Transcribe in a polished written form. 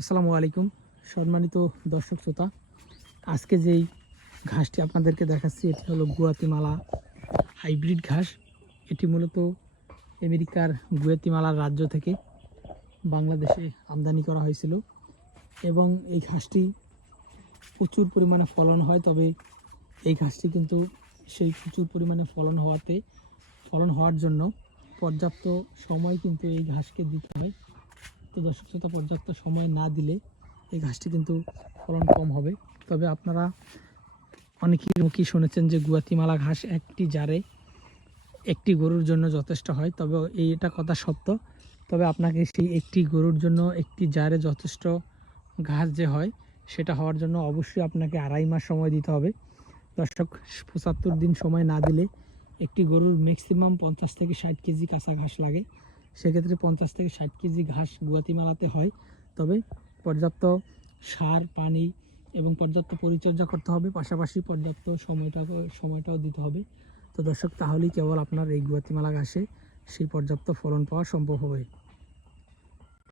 আসসালামু আলাইকুম সম্মানিত দর্শক শ্রোতা। আজকে যেই ঘাসটি আপনাদেরকে দেখাচ্ছি এটি হলো গুয়াতিমালা হাইব্রিড ঘাস। এটি মূলত আমেরিকার গুয়াতিমালা রাজ্য থেকে বাংলাদেশে আমদানি করা হয়েছিল এবং এই ঘাসটি প্রচুর পরিমাণে ফলন হয়। তবে এই ঘাসটি কিন্তু সেই প্রচুর পরিমাণে ফলন হওয়ার জন্য পর্যাপ্ত সময় কিন্তু এই ঘাসকে দিতে হয়। তো দর্শক শ্রোতা, পর্যাপ্ত সময় না দিলে এই ঘাসটি কিন্তু ফলন কম হবে। তবে আপনারা অনেকেই মুখেই শুনেছেন যে গুয়াতিমালা ঘাস একটি জারে একটি গরুর জন্য যথেষ্ট হয়, তবে এটা কথা সত্য। তবে আপনাকে সেই একটি গরুর জন্য একটি জারে যথেষ্ট ঘাস যে হয় সেটা হওয়ার জন্য অবশ্যই আপনাকে 2.5 মাস সময় দিতে হবে। দর্শক, 75 দিন সময় না দিলে একটি গরুর ম্যাক্সিমাম 50 থেকে 60 কেজি কাঁচা ঘাস লাগে। সেক্ষেত্রে 50 থেকে 60 কেজি ঘাস গুয়াতিমালাতে হয়। তবে পর্যাপ্ত সার, পানি এবং পর্যাপ্ত পরিচর্যা করতে হবে, পাশাপাশি পর্যাপ্ত সময়টাও দিতে হবে। তো দর্শক, তাহলেই কেবল আপনার এই গুয়াতিমালা ঘাসে সেই পর্যাপ্ত ফলন পাওয়া সম্ভব হবে।